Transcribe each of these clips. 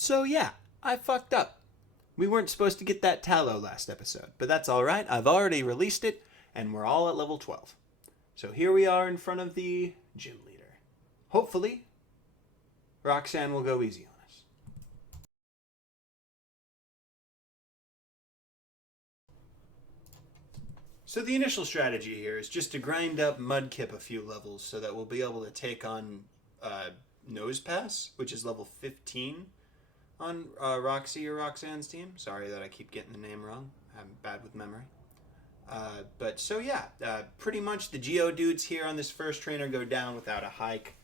So yeah, I fucked up. We weren't supposed to get that tallow last episode, but that's alright. I've already released it, and we're all at level 12. So here we are in front of the gym leader. Hopefully, Roxanne will go easy on us. So the initial strategy here is just to grind up Mudkip a few levels so that we'll be able to take on Nose Pass, which is level 15 on Roxy or Roxanne's team. Sorry that I keep getting the name wrong. I'm bad with memory. But so yeah, pretty much the Geodudes here on this first trainer go down without a hike.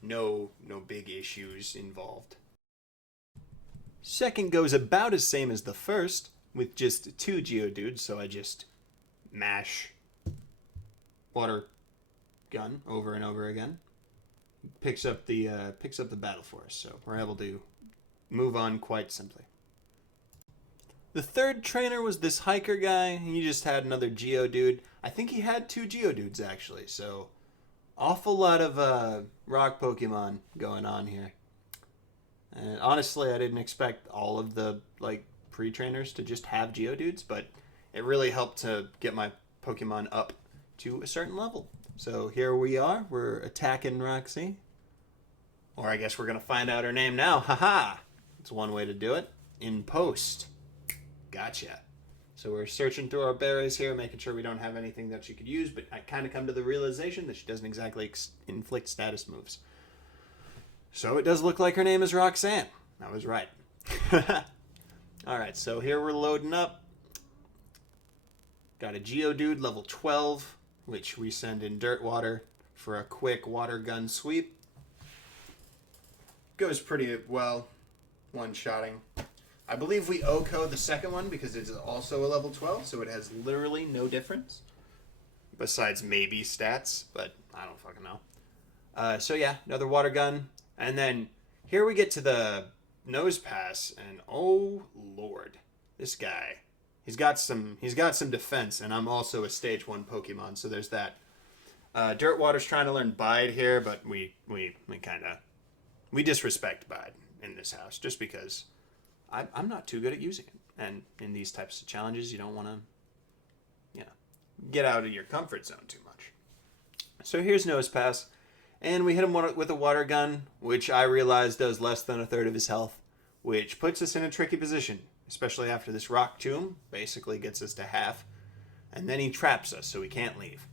No big issues involved. Second goes about as same as the first, with just 2 Geodudes, so I just mash water gun over and over again. Picks up the battle for us, so we're able to move on quite simply. The third trainer was this hiker guy. He just had another Geodude. I think he had 2 Geodudes actually, so awful lot of rock Pokemon going on here. And honestly, I didn't expect all of the pre-trainers to just have Geodudes, but it really helped to get my Pokemon up to a certain level. So here we are. We're attacking Roxy. Or I guess we're going to find out her name now. Haha! It's one way to do it. In post. Gotcha. So we're searching through our berries here, making sure we don't have anything that she could use, but I kind of come to the realization that she doesn't exactly inflict status moves. So it does look like her name is Roxanne. I was right. Alright, so here we're loading up. Got a Geodude level 12, which we send in Dirt Water for a quick water gun sweep. Goes pretty well, one-shotting. I believe we OHKO the second one because it's also a level 12, so it has literally no difference. Besides maybe stats, but I don't fucking know. So yeah, another water gun. And then here we get to the Nose Pass, and oh lord, this guy. He's got some defense, and I'm also a stage 1 Pokemon, so there's that. Dirt Water's trying to learn Bide here, but we disrespect Bide in this house just because I'm not too good at using it. And in these types of challenges, you don't want to, get out of your comfort zone too much. So here's Nose Pass, and we hit him with a water gun, which I realize does less than a third of his health, which puts us in a tricky position, especially after this rock tomb basically gets us to half, and then he traps us so we can't leave.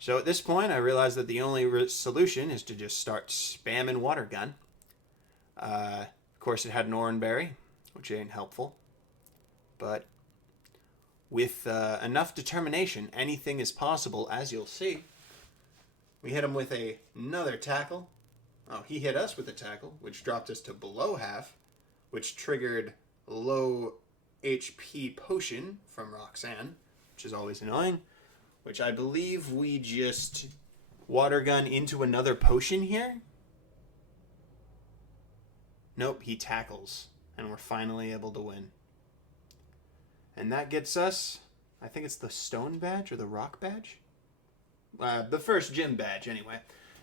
So at this point, I realize that the only solution is to just start spamming water gun. Of course, it had an Oranberry, which ain't helpful. But with enough determination, anything is possible, as you'll see. We hit him with another tackle. Oh, he hit us with a tackle, which dropped us to below half, which triggered low HP potion from Roxanne, which is always annoying, which I believe we just water gun into another potion here. Nope, he tackles, and we're finally able to win. And that gets us, I think it's the stone badge or the rock badge? The first gym badge, anyway.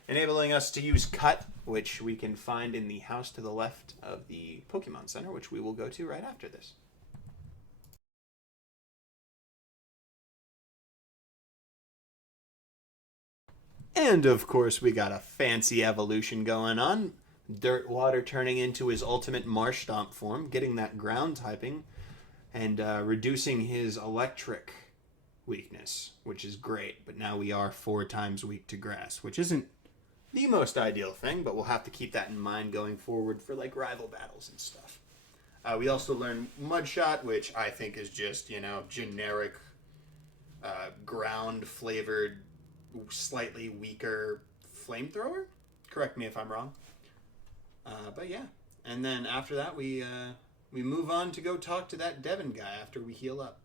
Enabling us to use Cut, which we can find in the house to the left of the Pokemon Center, which we will go to right after this. And of course, we got a fancy evolution going on. Dirt Water turning into his ultimate Marsh Stomp form, getting that ground typing, and reducing his electric weakness, which is great. But now we are 4 times weak to grass, which isn't the most ideal thing, but we'll have to keep that in mind going forward for rival battles and stuff. We also learned Mud Shot, which I think is just, generic ground flavored, slightly weaker flamethrower. Correct me if I'm wrong. But yeah, and then after that we move on to go talk to that Devon guy after we heal up.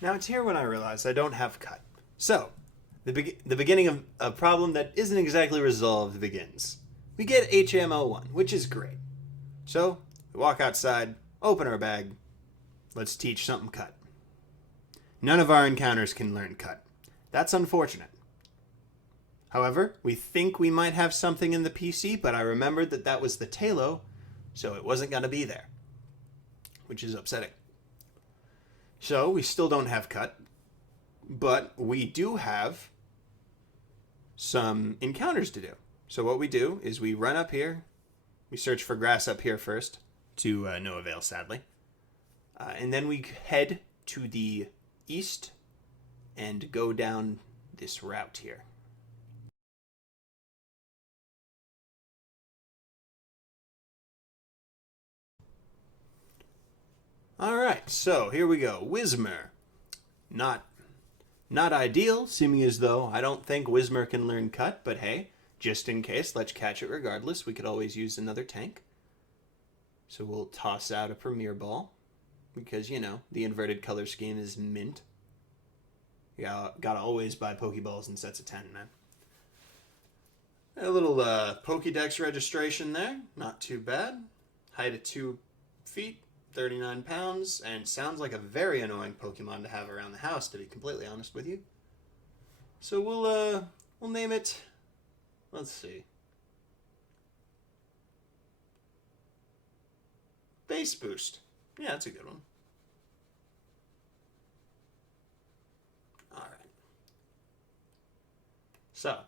Now it's here when I realize I don't have cut. So, the beginning of a problem that isn't exactly resolved begins. We get HMO1, which is great. So, we walk outside, open our bag, let's teach something cut. None of our encounters can learn cut. That's unfortunate. However, we think we might have something in the PC, but I remembered that that was the Talo, so it wasn't going to be there, which is upsetting. So, we still don't have cut, but we do have some encounters to do. So what we do is we run up here, we search for grass up here first, to no avail, sadly. And then we head to the east and go down this route here. Alright, so here we go. Whismer. Not ideal, seeming as though I don't think Whismer can learn cut, but hey, just in case, let's catch it regardless. We could always use another tank. So we'll toss out a Premier Ball, because, you know, the inverted color scheme is mint. Yeah, gotta always buy Pokeballs in sets of 10, man. A little Pokédex registration there, not too bad. Height of 2 feet. 39 pounds, and sounds like a very annoying Pokemon to have around the house, to be completely honest with you. So we'll name it, let's see, Base Boost. Yeah, that's a good one. Alright. So,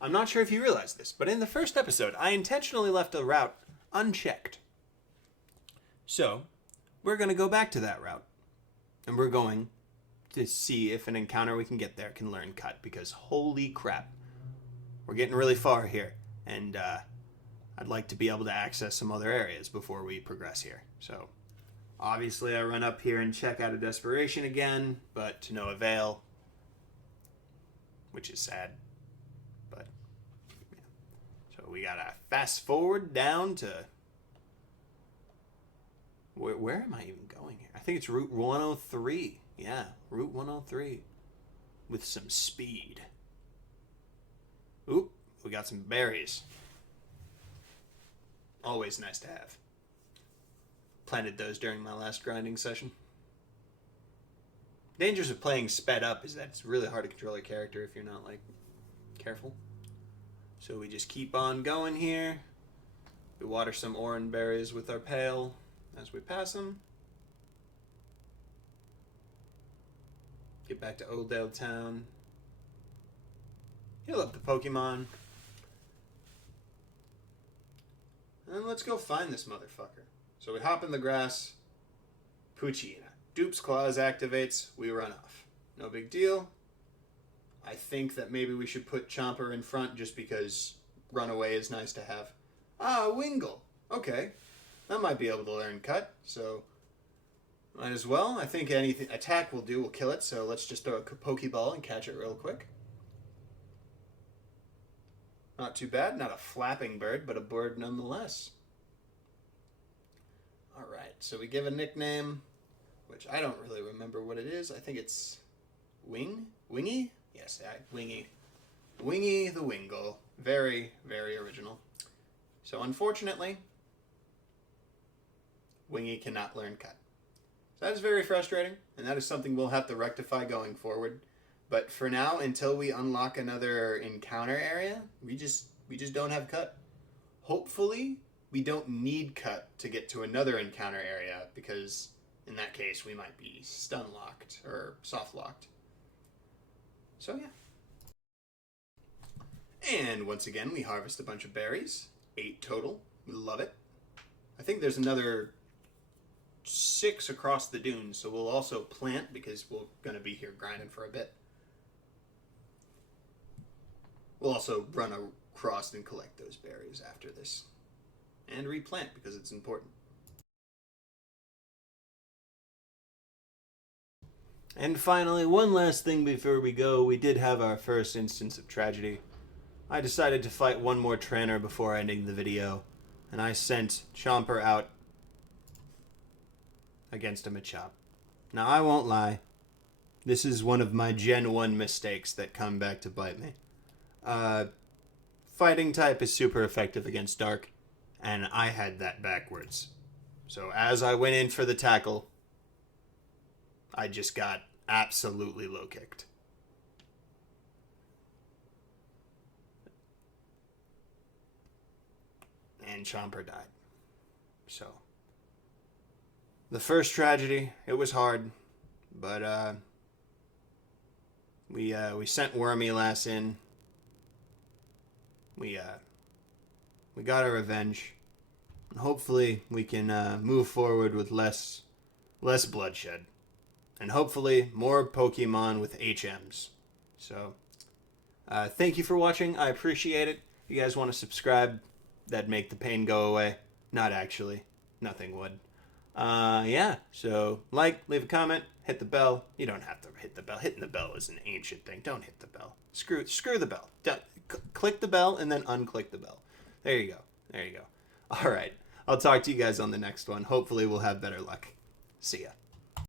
I'm not sure if you realize this, but in the first episode, I intentionally left a route unchecked. So, we're going to go back to that route. And we're going to see if an encounter we can get there can learn cut. Because holy crap, we're getting really far here. And I'd like to be able to access some other areas before we progress here. So, obviously I run up here and check out a Desperation again, but to no avail. Which is sad. But, yeah. So we got to fast forward down to... Where am I even going here? I think it's Route 103. Yeah, Route 103. With some speed. Oop, we got some berries. Always nice to have. Planted those during my last grinding session. Dangers of playing sped up is that it's really hard to control your character if you're not, like, careful. So we just keep on going here. We water some orange berries with our pail as we pass them. Get back to Oldale Town. Heal up the Pokemon. And let's go find this motherfucker. So we hop in the grass. Poochyena. Dupe's Claws activates. We run off. No big deal. I think that maybe we should put Chomper in front just because Runaway is nice to have. Ah, Wingull. Okay. That might be able to learn cut, so might as well. I think anything attack will do will kill it, so let's just throw a Pokeball and catch it real quick. Not too bad. Not a flapping bird, but a bird nonetheless. Alright, so we give a nickname, which I don't really remember what it is. I think it's Wingy? Yes, Wingy. Wingy the Wingull. Very, very original. So unfortunately, Wingy cannot learn cut. So that is very frustrating, and that is something we'll have to rectify going forward. But for now, until we unlock another encounter area, we just don't have cut. Hopefully, we don't need cut to get to another encounter area, because in that case, we might be stun locked or soft locked. So yeah. And once again, we harvest a bunch of berries. 8 total. We love it. I think there's another 6 across the dunes, so we'll also plant because we're going to be here grinding for a bit. We'll also run across and collect those berries after this. And replant because it's important. And finally, one last thing before we go. We did have our first instance of tragedy. I decided to fight one more trainer before ending the video, and I sent Chomper out against a Machop. Now, I won't lie. This is one of my Gen 1 mistakes that come back to bite me. Fighting type is super effective against Dark, and I had that backwards. So as I went in for the tackle, I just got absolutely low kicked. And Chomper died. So the first tragedy, it was hard, but we sent Wormy-Lass in. We got our revenge. And hopefully we can move forward with less bloodshed. And hopefully more Pokemon with HMs. So thank you for watching. I appreciate it. If you guys want to subscribe, that'd make the pain go away. Not actually. Nothing would. Yeah, so leave a comment, hit the bell. You don't have to hit the bell. Hitting the bell is an ancient thing. Don't hit the bell. Screw the bell. Click the bell and then unclick the bell. There you go. All right. I'll talk to you guys on the next one. Hopefully we'll have better luck. See ya.